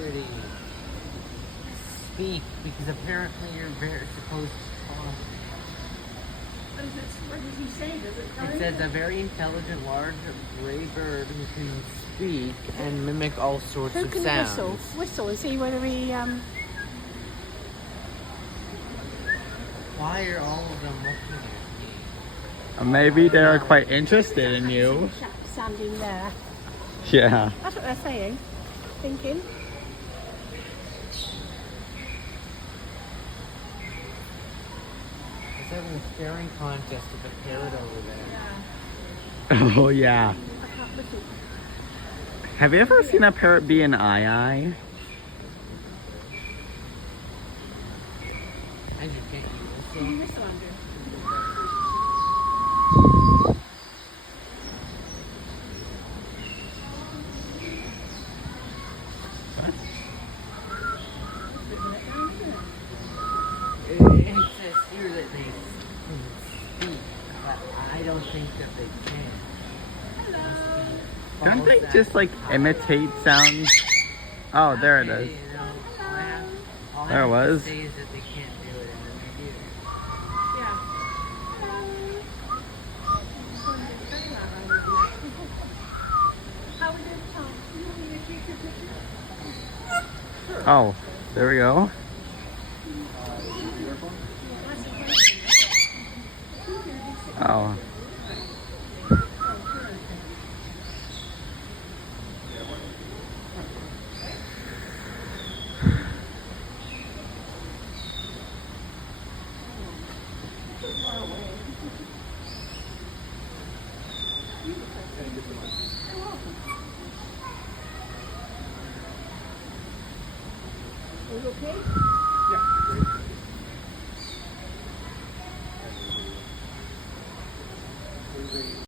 pretty. Speak, because apparently you're very supposed to talk. What does he say? Does it tell It you? says a very intelligent, large gray bird who can speak and mimic all sorts Who of can sounds. whistle and see whether he Why are all of them looking at me? Maybe they're quite interested in you. chap standing there. Yeah. That's what they're saying. Thinking. There's having a staring contest with the parrot over there. Oh yeah. I can't whistle. Have you ever seen a parrot be an eye? And you can't Can you whistle. whistle, Andrew? It says here that they can speak, but I don't think that they can. Don't they just like imitate sounds? Oh, there it is. There it was. Say is that they can't do it, and then they do. Yeah. How would it sound? You want me to take your picture? Oh, there we go. Oh. Is it okay? Yeah.